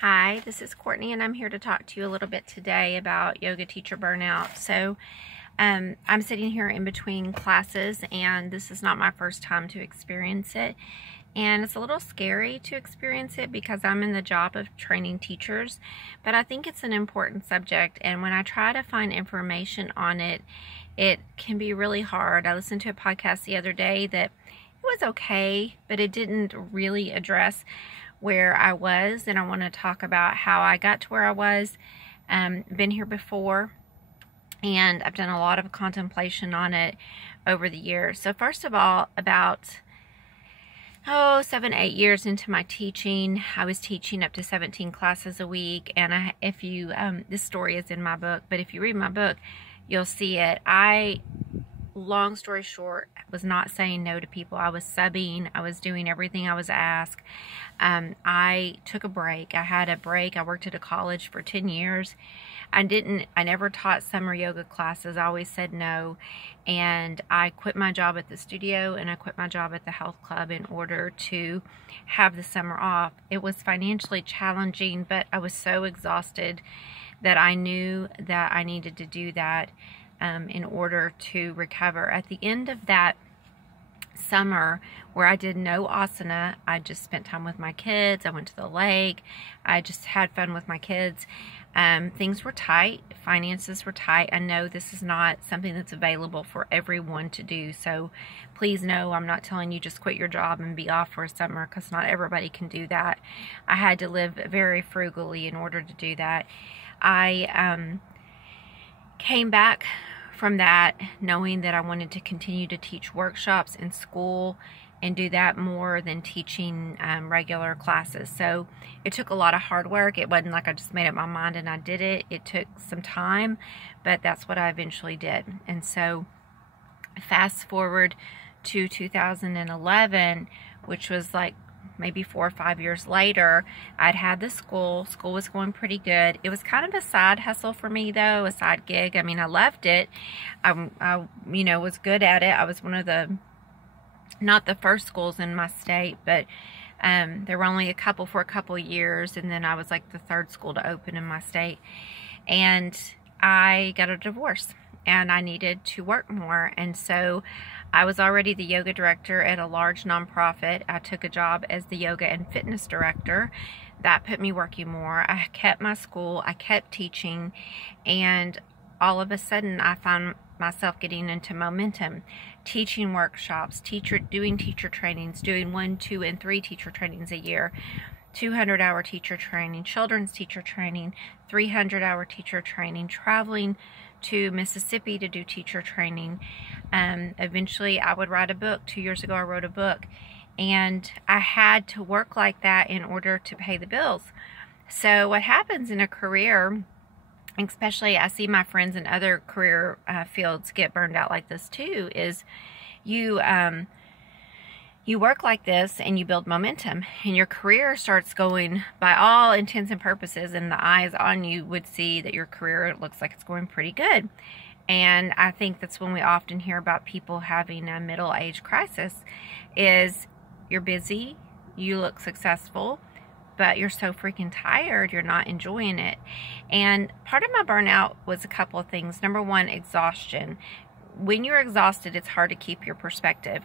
Hi, this is Courtney, and I'm here to talk to you a little bit today about yoga teacher burnout. I'm sitting here in between classes, and this is not my first time to experience it. And it's a little scary to experience it because I'm in the job of training teachers, but I think it's an important subject. And when I try to find information on it, it can be really hard. I listened to a podcast the other day that it was okay, but it didn't really address where I was, and I want to talk about how I got to where I was. Been here before, and I've done a lot of contemplation on it over the years. So first of all, about 7-8 years into my teaching, I was teaching up to 17 classes a week, and this story is in my book, but if you read my book, you'll see it. Long story short, was not saying no to people. I was subbing. I was doing everything I was asked. I took a break. I had a break. I worked at a college for 10 years. I never taught summer yoga classes. I always said no. And I quit my job at the studio, and I quit my job at the health club in order to have the summer off. It was financially challenging, but I was so exhausted that I knew that I needed to do that in order to recover. At the end of that summer, where I did no asana, I just spent time with my kids. I went to the lake. I just had fun with my kids. Things were tight. Finances were tight. I know this is not something that's available for everyone to do. So please know I'm not telling you just quit your job and be off for a summer, because not everybody can do that. I had to live very frugally in order to do that. I came back from that knowing that I wanted to continue to teach workshops in school and do that more than teaching regular classes. So it took a lot of hard work. It wasn't like I just made up my mind and I did it. It took some time, but that's what I eventually did. And so fast forward to 2011, which was like maybe 4 or 5 years later, I'd had the school. School was going pretty good. It was kind of a side hustle for me, though, a side gig. I mean, I loved it. I was good at it. I was one of not the first schools in my state, but there were only a couple for a couple years, and then I was like the third school to open in my state. And I got a divorce, and I needed to work more. And so I was already the yoga director at a large nonprofit. I took a job as the yoga and fitness director. That put me working more. I kept my school. I kept teaching. And all of a sudden, I found myself getting into momentum, teaching workshops, doing teacher trainings, doing 1, 2, and 3 teacher trainings a year, 200-hour teacher training, children's teacher training, 300-hour teacher training, traveling to Mississippi to do teacher training. Eventually I would write a book. 2 years ago I wrote a book, and I had to work like that in order to pay the bills. So what happens in a career, especially I see my friends in other career fields get burned out like this too, is you work like this and you build momentum, and your career starts going, by all intents and purposes, and the eyes on you would see that your career looks like it's going pretty good. And I think that's when we often hear about people having a middle-age crisis, is you're busy, you look successful, but you're so freaking tired, you're not enjoying it. And part of my burnout was a couple of things. Number one, exhaustion. When you're exhausted, it's hard to keep your perspective.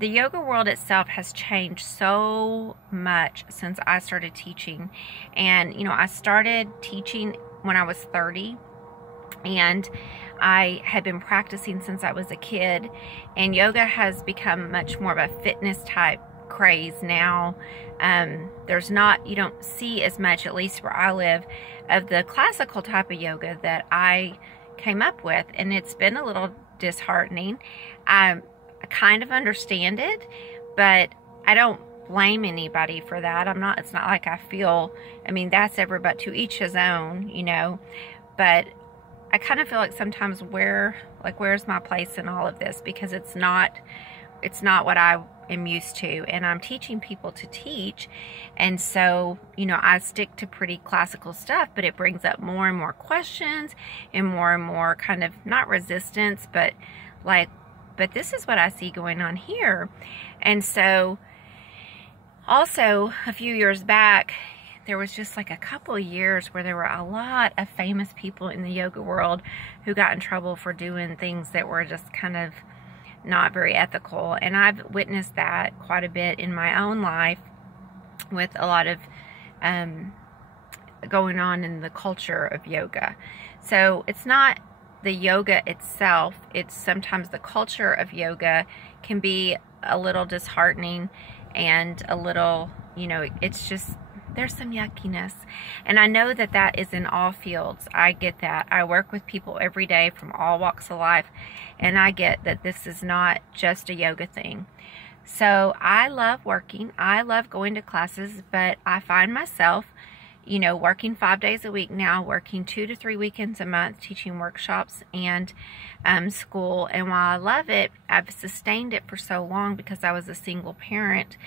The yoga world itself has changed so much since I started teaching. And, I started teaching when I was 30, and I had been practicing since I was a kid. And yoga has become much more of a fitness type craze now. You don't see as much, at least where I live, of the classical type of yoga that I came up with. And it's been a little disheartening. I kind of understand it, but I don't blame anybody for that. It's not like that's everybody, to each his own, but I kind of feel like sometimes where's my place in all of this? Because it's not what I am used to, and I'm teaching people to teach. And so, I stick to pretty classical stuff, but it brings up more and more questions and more kind of, not resistance, but this is what I see going on here. And so also a few years back, there was just like a couple of years where there were a lot of famous people in the yoga world who got in trouble for doing things that were just kind of not very ethical. And I've witnessed that quite a bit in my own life with a lot of going on in the culture of yoga. So it's not the yoga itself, it's sometimes the culture of yoga can be a little disheartening and a little, you know, it's just, there's some yuckiness. And I know that that is in all fields. I get that. I work with people every day from all walks of life, and I get that this is not just a yoga thing. So I love working. I love going to classes, but I find myself, you know, working 5 days a week now, working 2 to 3 weekends a month, teaching workshops and school. And while I love it, I've sustained it for so long because I was a single parent,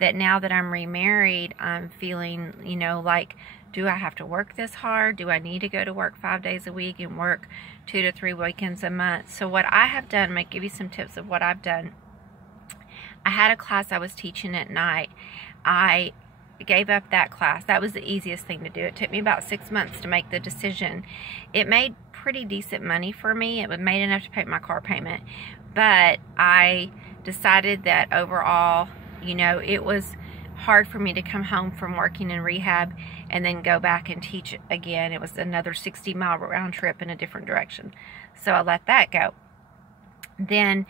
that now that I'm remarried, I'm feeling, you know, like, do I have to work this hard? Do I need to go to work 5 days a week and work 2 to 3 weekends a month? So what I have done, I'm going to give you some tips of what I've done. I had a class I was teaching at night. I gave up that class. That was the easiest thing to do. It took me about 6 months to make the decision. It made pretty decent money for me. It made enough to pay my car payment. But I decided that overall, you know, it was hard for me to come home from working in rehab and then go back and teach again. It was another 60-mile round trip in a different direction. So I let that go. Then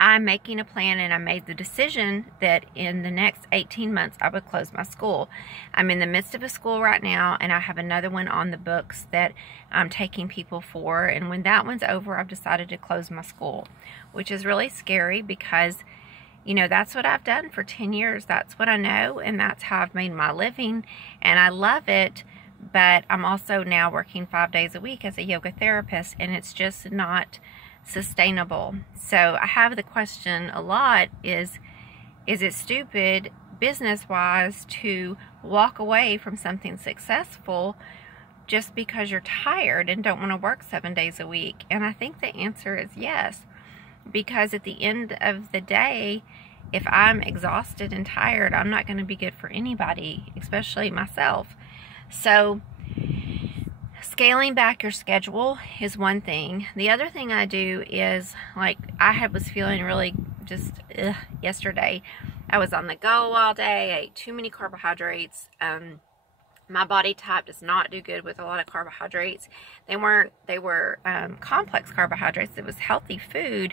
I'm making a plan, and I made the decision that in the next 18 months I would close my school. I'm in the midst of a school right now, and I have another one on the books that I'm taking people for. And when that one's over, I've decided to close my school, which is really scary because, you know, that's what I've done for 10 years. That's what I know, and that's how I've made my living, and I love it. But I'm also now working 5 days a week as a yoga therapist, and it's just not sustainable. So I have the question a lot, is it stupid business-wise to walk away from something successful just because you're tired and don't want to work 7 days a week? And I think the answer is yes. Because at the end of the day, if I'm exhausted and tired, I'm not going to be good for anybody, especially myself. So scaling back your schedule is one thing. The other thing I do is, like, was feeling really just yesterday. I was on the go all day. I ate too many carbohydrates. My body type does not do good with a lot of carbohydrates. They were complex carbohydrates. It was healthy food,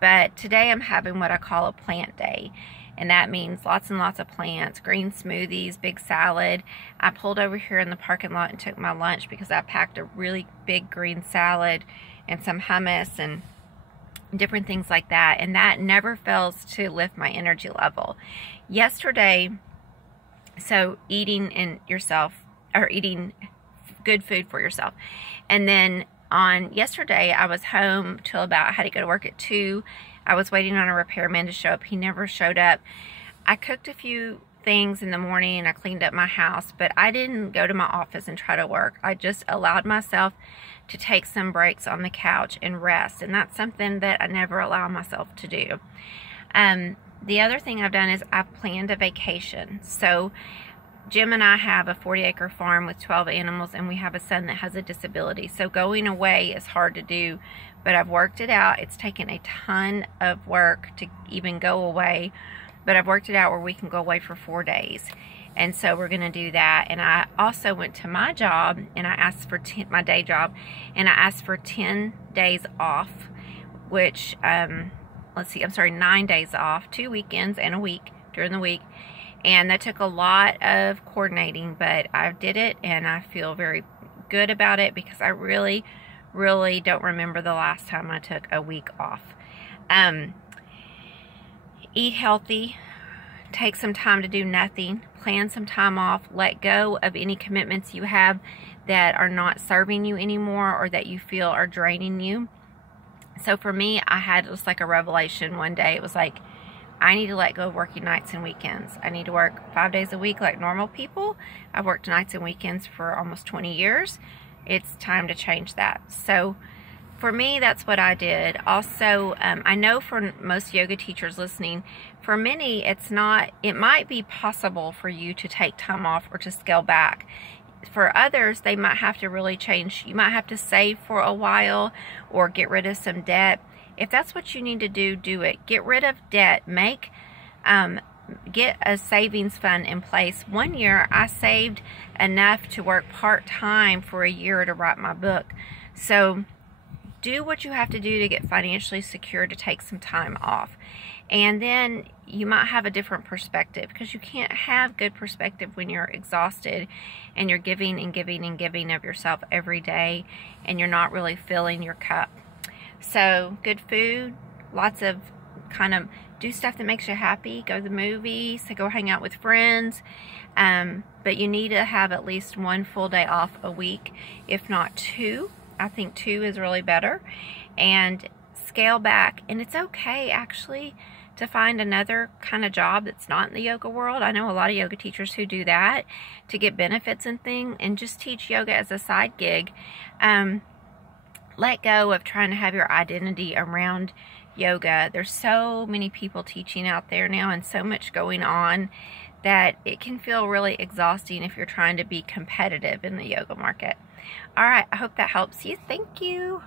but today I'm having what I call a plant day. And that means lots and lots of plants, green smoothies, big salad. I pulled over here in the parking lot and took my lunch because I packed a really big green salad and some hummus and different things like that. And that never fails to lift my energy level. Yesterday, so eating good food for yourself. And then on yesterday, I was home till I had to go to work at 2. I was waiting on a repairman to show up. He never showed up. I cooked a few things in the morning and I cleaned up my house, but I didn't go to my office and try to work. I just allowed myself to take some breaks on the couch and rest. And that's something that I never allow myself to do. The other thing I've done is I've planned a vacation. So Jim and I have a 40-acre farm with 12 animals, and we have a son that has a disability. So going away is hard to do, but I've worked it out. It's taken a ton of work to even go away, but I've worked it out where we can go away for 4 days. And so we're going to do that. And I also went to my job, and I asked for my day job, and I asked for 10 days off, which, 9 days off, 2 weekends and a week during the week. And that took a lot of coordinating, but I did it, and I feel very good about it because I really, really don't remember the last time I took a week off. Eat healthy, take some time to do nothing, plan some time off, let go of any commitments you have that are not serving you anymore or that you feel are draining you. So for me, I had just like a revelation one day. It was like, I need to let go of working nights and weekends. I need to work 5 days a week like normal people. I've worked nights and weekends for almost 20 years. It's time to change that. So for me, that's what I did. Also, I know for most yoga teachers listening, for many, it might be possible for you to take time off or to scale back. For others, they might have to really change. You might have to save for a while or get rid of some debt. If that's what you need to do, do it. Get rid of debt. Get a savings fund in place. One year, I saved enough to work part-time for a year to write my book. So do what you have to do to get financially secure to take some time off. And then you might have a different perspective, because you can't have good perspective when you're exhausted and you're giving and giving and giving of yourself every day and you're not really filling your cup. So good food, lots of do stuff that makes you happy. Go to the movies, go hang out with friends. But you need to have at least one full day off a week, if not 2. I think 2 is really better. And scale back. And it's okay, actually, to find another kind of job that's not in the yoga world. I know a lot of yoga teachers who do that to get benefits and things, and just teach yoga as a side gig. Let go of trying to have your identity around yoga. There's so many people teaching out there now and so much going on that it can feel really exhausting if you're trying to be competitive in the yoga market. All right, I hope that helps you. Thank you.